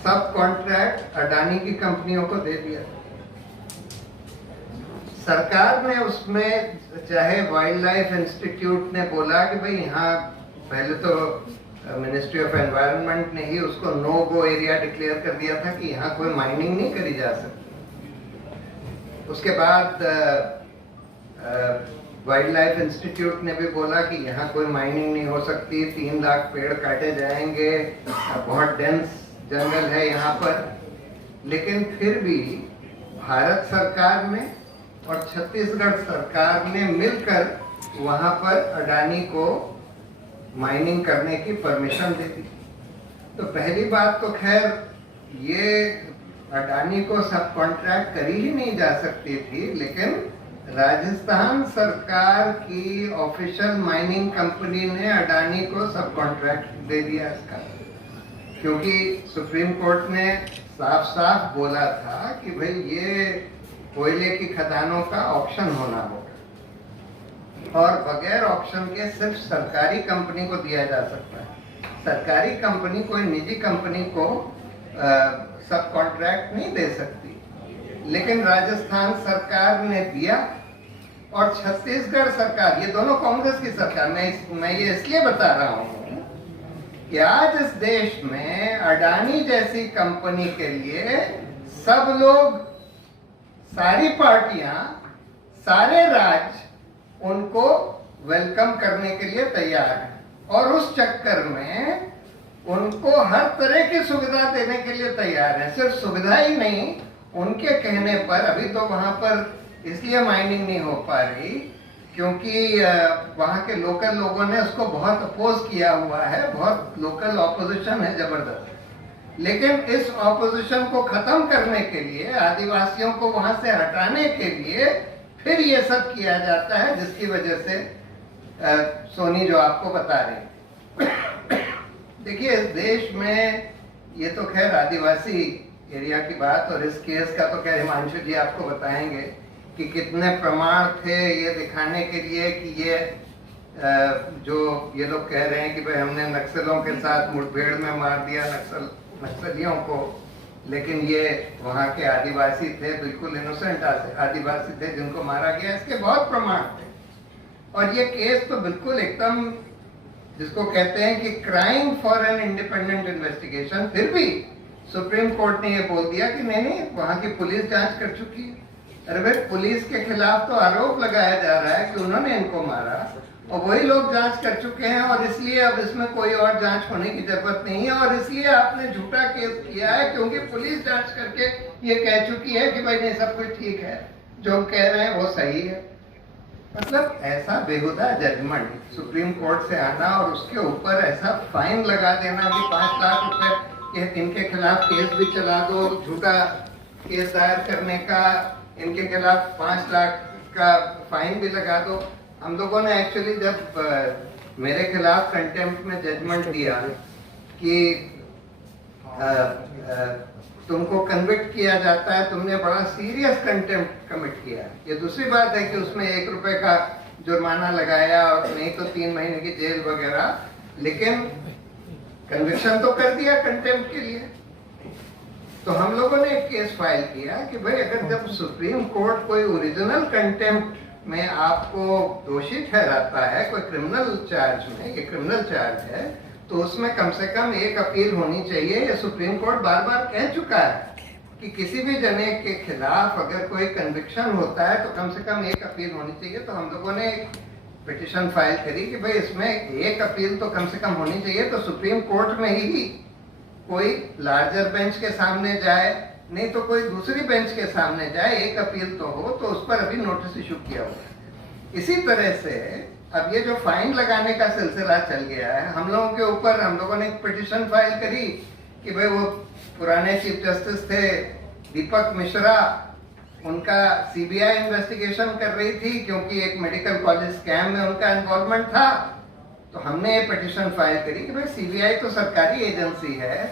सब कॉन्ट्रैक्ट अडानी की कंपनियों को दे दिया। सरकार ने उसमें, चाहे वाइल्ड लाइफ इंस्टीट्यूट ने बोला कि भाई यहाँ, पहले तो मिनिस्ट्री ऑफ एनवायरनमेंट ने ही उसको नो गो एरिया डिक्लेयर कर दिया था कि यहाँ कोई माइनिंग नहीं करी जा सकती। उसके बाद वाइल्ड लाइफ इंस्टीट्यूट ने भी बोला कि यहाँ कोई माइनिंग नहीं हो सकती, 3 लाख पेड़ काटे जाएंगे, बहुत डेंस जंगल है यहाँ पर। लेकिन फिर भी भारत सरकार ने और छत्तीसगढ़ सरकार ने मिलकर वहाँ पर अडानी को माइनिंग करने की परमिशन दे दी। तो पहली बात तो खैर ये अडानी को सब कॉन्ट्रैक्ट करी ही नहीं जा सकती थी, लेकिन राजस्थान सरकार की ऑफिशियल माइनिंग कंपनी ने अडानी को सब कॉन्ट्रैक्ट दे दिया इसका, क्योंकि सुप्रीम कोर्ट ने साफ साफ बोला था कि भाई ये कोयले की खदानों का ऑक्शन होना होगा और बगैर ऑक्शन के सिर्फ सरकारी कंपनी को दिया जा सकता है। सरकारी कंपनी कोई निजी कंपनी को सब कॉन्ट्रैक्ट नहीं दे सकती। लेकिन राजस्थान सरकार ने दिया और छत्तीसगढ़ सरकार, ये दोनों कांग्रेस की सरकार, मैं ये इसलिए बता रहा हूँ कि आज इस देश में अडानी जैसी कंपनी के लिए सब लोग, सारी पार्टियां, सारे राज्य उनको वेलकम करने के लिए तैयार हैं और उस चक्कर में उनको हर तरह की सुविधा देने के लिए तैयार है। सिर्फ सुविधा ही नहीं, उनके कहने पर अभी तो वहां पर इसलिए माइनिंग नहीं हो पा रही क्योंकि वहां के लोकल लोगों ने उसको बहुत अपोज किया हुआ है, बहुत लोकल ऑपोजिशन है जबरदस्त। लेकिन इस ऑपोजिशन को खत्म करने के लिए, आदिवासियों को वहां से हटाने के लिए फिर ये सब किया जाता है, जिसकी वजह से सोनी जो आपको बता रहे। देखिए इस देश में ये तो खैर आदिवासी एरिया की बात, और इस केस का तो खैर हिमांशु जी आपको बताएंगे कि कितने प्रमाण थे ये दिखाने के लिए कि ये जो ये लोग कह रहे हैं कि भाई हमने नक्सलों के साथ मुठभेड़ में मार दिया नक्सलियों को, लेकिन ये वहाँ के आदिवासी थे, बिल्कुल इनोसेंट आदिवासी थे जिनको मारा गया। इसके बहुत प्रमाण थे और ये केस तो बिल्कुल एकदम जिसको कहते हैं कि crime for an independent investigation. फिर भी सुप्रीम कोर्ट ने ये बोल दिया कि नहीं, वहाँ की पुलिस जांच कर चुकी है। अरे भाई, पुलिस के खिलाफ तो आरोप लगाया जा रहा है कि उन्होंने इनको मारा और वही लोग जांच कर चुके हैं और इसलिए अब इसमें कोई और जांच होने की जरूरत नहीं है और इसलिए आपने झूठा केस किया है क्योंकि पुलिस जांच करके ये कह चुकी है कि भाई नहीं, सब कुछ ठीक है, जो कह रहे हैं वो सही है। मतलब ऐसा बेहुदा जजमेंट सुप्रीम कोर्ट से आना और उसके ऊपर ऐसा फाइन लगा देना कि 5 लाख रुपए, इनके खिलाफ केस भी चला दो, झूठा केस दायर करने का, इनके खिलाफ 5 लाख का फाइन भी लगा दो। हम लोगों ने एक्चुअली जब मेरे खिलाफ कंटेम्प्ट में जजमेंट दिया कि तुमको कन्विक्ट किया जाता है, तुमने बड़ा सीरियस कंटेम्प्ट कमिट किया। ये दूसरी बात है कि उसमें 1 रुपए का जुर्माना लगाया और नहीं तो 3 महीने की जेल वगैरह, लेकिन कन्विक्शन तो कर दिया कंटेम्प्ट के लिए। तो हम लोगों ने एक केस फाइल किया कि भाई अगर जब सुप्रीम कोर्ट कोई ओरिजिनल कंटेम्प्ट में आपको दोषी ठहराता है कोई क्रिमिनल चार्ज में, ये क्रिमिनल चार्ज है, तो उसमें कम से कम एक अपील होनी चाहिए। ये सुप्रीम कोर्ट बार बार कह चुका है कि किसी भी जने के खिलाफ अगर कोई कन्विक्शन होता है तो कम से कम एक अपील होनी चाहिए। तो हम लोगों ने एक पिटिशन फाइल करी कि भाई इसमें एक अपील तो कम से कम होनी चाहिए। तो सुप्रीम कोर्ट में ही कोई लार्जर बेंच के सामने जाए, नहीं तो कोई दूसरी बेंच के सामने जाए, एक अपील तो हो। तो उस पर अभी नोटिस इशू किया हुआ है। इसी तरह से अब ये जो फाइन लगाने का सिलसिला चल गया है, हम लोगों के ऊपर, हम लोगों ने एक पिटिशन फाइल करी कि भाई वो पुराने चीफ जस्टिस थे दीपक मिश्रा, उनका सीबीआई इन्वेस्टिगेशन कर रही थी क्योंकि एक मेडिकल कॉलेज स्कैम में उनका इन्वॉल्वमेंट था। तो हमने ये पिटिशन फाइल करी कि भाई सीबीआई तो सरकारी एजेंसी है,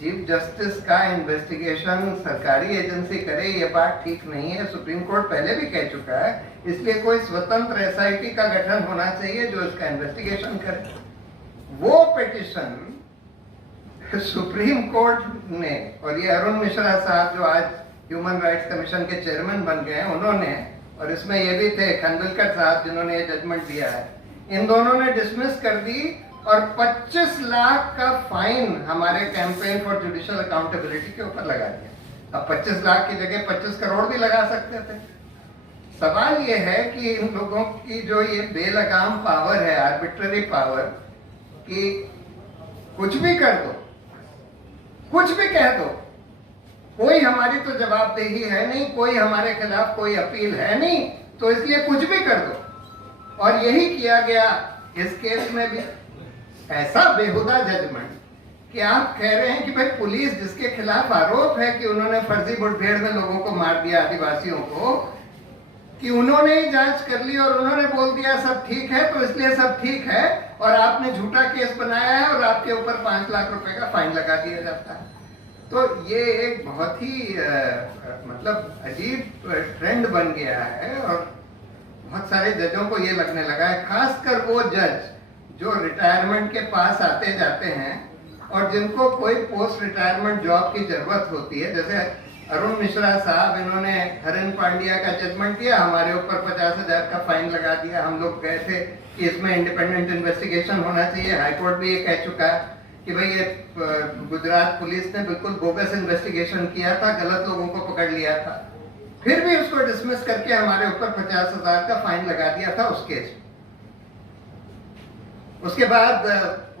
चीफ जस्टिस का इन्वेस्टिगेशन सरकारी एजेंसी करे, ये बात ठीक नहीं है। सुप्रीम कोर्ट पहले भी कह चुका है, इसलिए कोई स्वतंत्र एसआईटी का गठन होना चाहिए जो इसका इन्वेस्टिगेशन करे। वो पिटिशन सुप्रीम कोर्ट ने, और ये अरुण मिश्रा साहब जो आज ह्यूमन राइट्स कमीशन के चेयरमैन बन गए हैं, उन्होंने, और इसमें ये भी थे खानविलकर साहब जिन्होंने ये जजमेंट दिया है, इन दोनों ने डिसमिस कर दी और 25 लाख का फाइन हमारे कैंपेन फॉर जुडिशियल अकाउंटेबिलिटी के ऊपर लगा दिया। अब 25 लाख की जगह 25 करोड़ भी लगा सकते थे। सवाल ये है कि इन लोगों की जो ये बेलगाम पावर है, आर्बिट्ररी पावर, कि कुछ भी कर दो, कुछ भी कह दो, कोई हमारी तो जवाबदेही है नहीं, कोई हमारे खिलाफ कोई अपील है नहीं, तो इसलिए कुछ भी कर दो। और यही किया गया इस केस में भी। ऐसा बेहुदा जजमेंट कि आप कह रहे हैं कि भाई पुलिस, जिसके खिलाफ आरोप है कि उन्होंने फर्जी मुठभेड़ में लोगों को मार दिया, आदिवासियों को, कि उन्होंने ही जांच कर ली और उन्होंने बोल दिया सब ठीक है, तो इसलिए सब ठीक है, और आपने झूठा केस बनाया है और आपके ऊपर 5 लाख रुपए का फाइन लगा दिया जाता है। तो ये एक बहुत ही मतलब अजीब ट्रेंड बन गया है और बहुत सारे जजों को ये लगने लगा है, खासकर वो जज जो रिटायरमेंट के पास आते जाते हैं और जिनको कोई पोस्ट रिटायरमेंट जॉब की जरूरत होती है। जैसे अरुण मिश्रा साहब, इन्होंने हरिन पांड्या का जजमेंट दिया, हमारे ऊपर 50,000 का फाइन लगा दिया। हम लोग गए थे कि इसमें इंडिपेंडेंट इन्वेस्टिगेशन होना चाहिए। हाईकोर्ट भी ये कह चुका है कि भाई ये गुजरात पुलिस ने बिल्कुल बोगस इन्वेस्टिगेशन किया था, गलत लोगों को पकड़ लिया था, फिर भी उसको डिसमिस करके हमारे ऊपर 50,000 का फाइन लगा दिया था उस केस। उसके बाद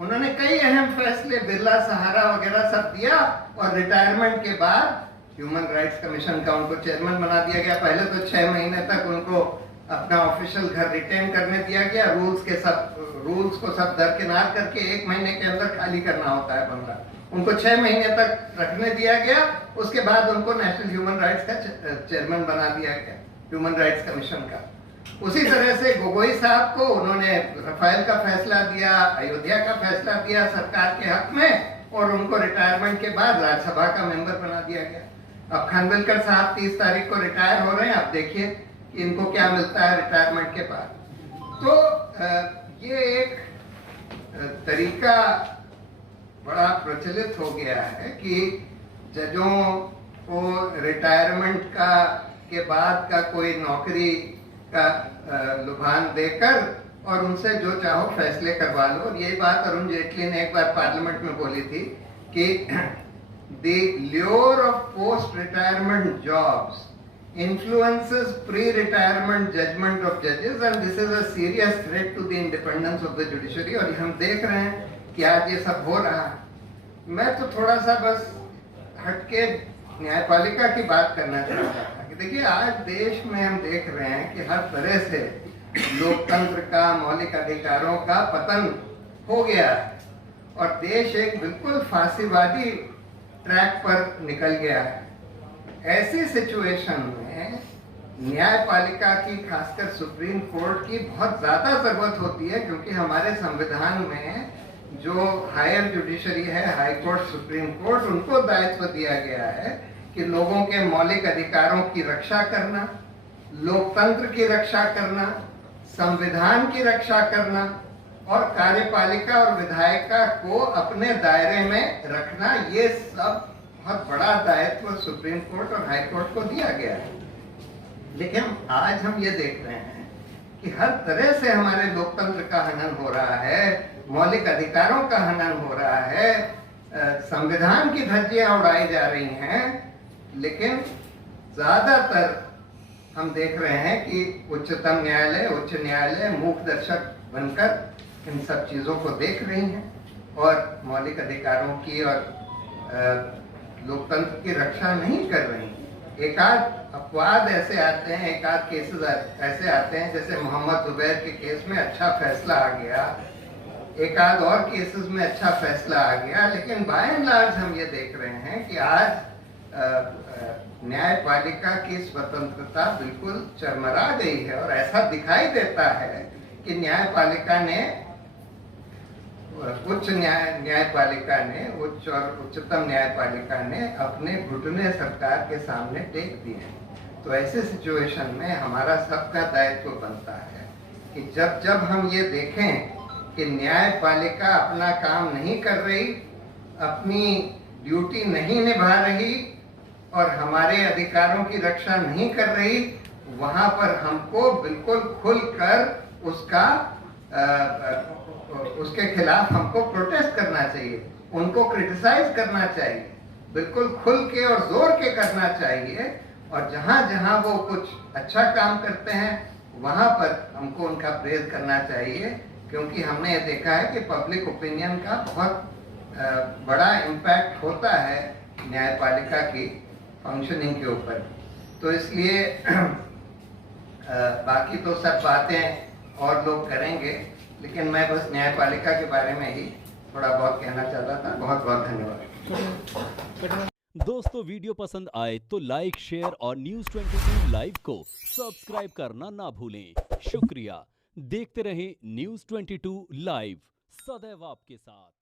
उन्होंने कई अहम फैसले, बिरला सहारा वगैरह सब दिया, और रिटायरमेंट के बाद ह्यूमन राइट्स कमीशन का उनको चेयरमैन बना दिया गया। पहले तो 6 महीने तक उनको अपना ऑफिशियल घर रिटेन करने दिया गया, रूल्स को सब दरकिनार करके 1 महीने के अंदर खाली करना होता है बंगला। उनको 6 महीने तक रखने दिया गया। उसके बाद उनको नेशनल ह्यूमन राइट्स का चेयरमैन बना दिया गया, ह्यूमन राइट्स कमीशन का। उसी तरह से गोगोई साहब को उन्होंने रफाल का फैसला दिया, अयोध्या का फैसला दिया सरकार के हक में, और उनको रिटायरमेंट के बाद राज्यसभा का मेंबर बना दिया गया। अब खानविलकर साहब 30 तारीख को रिटायर हो रहे हैं। अब देखिए कि इनको क्या मिलता है रिटायरमेंट के बाद। तो ये एक तरीका बड़ा प्रचलित हो गया है कि जजों को रिटायरमेंट के बाद का कोई नौकरी का लुभान देकर और उनसे जो चाहो फैसले करवा लो। और यही बात अरुण जेटली ने एक बार पार्लियामेंट में बोली थी कि the lure of post-retirement jobs influences pre-retirement judgment of judges, and this is a serious threat to the independence of the judiciary। और हम देख रहे हैं कि आज ये सब हो रहा है। मैं तो थोड़ा सा बस हटके न्यायपालिका की बात करना चाहता था कि देखिए, आज देश में हम देख रहे हैं कि हर तरह से लोकतंत्र का, मौलिक अधिकारों का पतन हो गया है और देश एक बिल्कुल फांसीवादी ट्रैक पर निकल गया है। ऐसी सिचुएशन में न्यायपालिका की, खासकर सुप्रीम कोर्ट की बहुत ज्यादा जरूरत होती है, क्योंकि हमारे संविधान में जो हायर जुडिशरी है, हाई कोर्ट, सुप्रीम कोर्ट, उनको दायित्व दिया गया है कि लोगों के मौलिक अधिकारों की रक्षा करना, लोकतंत्र की रक्षा करना, संविधान की रक्षा करना और कार्यपालिका और विधायिका को अपने दायरे में रखना। ये सब बहुत बड़ा दायित्व सुप्रीम कोर्ट और हाई कोर्ट को दिया गया है। लेकिन आज हम ये देख रहे हैं कि हर तरह से हमारे लोकतंत्र का हनन हो रहा है, मौलिक अधिकारों का हनन हो रहा है, संविधान की धज्जियां उड़ाई जा रही हैं। लेकिन ज्यादातर हम देख रहे हैं कि उच्चतम न्यायालय, उच्च न्यायालय मूक दर्शक बनकर इन सब चीजों को देख रही हैं और मौलिक अधिकारों की और लोकतंत्र की रक्षा नहीं कर रही। एकाध अपवाद ऐसे आते हैं, एकाध केसेस ऐसे आते हैं, जैसे मोहम्मद जुबैर के केस में अच्छा फैसला आ गया, एकाध और केसेस में अच्छा फैसला आ गया। लेकिन बाय एंड लार्ज हम ये देख रहे हैं कि आज न्यायपालिका की स्वतंत्रता बिल्कुल चरमरा गई है और ऐसा दिखाई देता है कि न्यायपालिका ने, उच्च न्यायपालिका ने, उच्च और उच्चतम न्यायपालिका ने अपने घुटने सरकार के सामने टेक दिए हैं। तो ऐसे सिचुएशन में हमारा सबका दायित्व बनता है कि जब हम ये देखें कि न्यायपालिका अपना काम नहीं कर रही, अपनी ड्यूटी नहीं निभा रही और हमारे अधिकारों की रक्षा नहीं कर रही, वहां पर हमको बिल्कुल खुलकर उसके खिलाफ हमको प्रोटेस्ट करना चाहिए, उनको क्रिटिसाइज करना चाहिए, बिल्कुल खुल के और जोर के करना चाहिए। और जहां जहां वो कुछ अच्छा काम करते हैं वहां पर हमको उनका प्रेज करना चाहिए, क्योंकि हमने ये देखा है कि पब्लिक ओपिनियन का बहुत बड़ा इम्पैक्ट होता है न्यायपालिका की फंक्शनिंग के ऊपर। तो इसलिए बाकी तो सब बातें और लोग करेंगे, लेकिन मैं बस न्यायपालिका के बारे में ही थोड़ा बहुत कहना चाहता था। बहुत बहुत धन्यवाद। दोस्तों, वीडियो पसंद आए तो लाइक, शेयर और News 22 लाइव को सब्सक्राइब करना ना भूलें। शुक्रिया। देखते रहें News 22 लाइव, सदैव आपके साथ।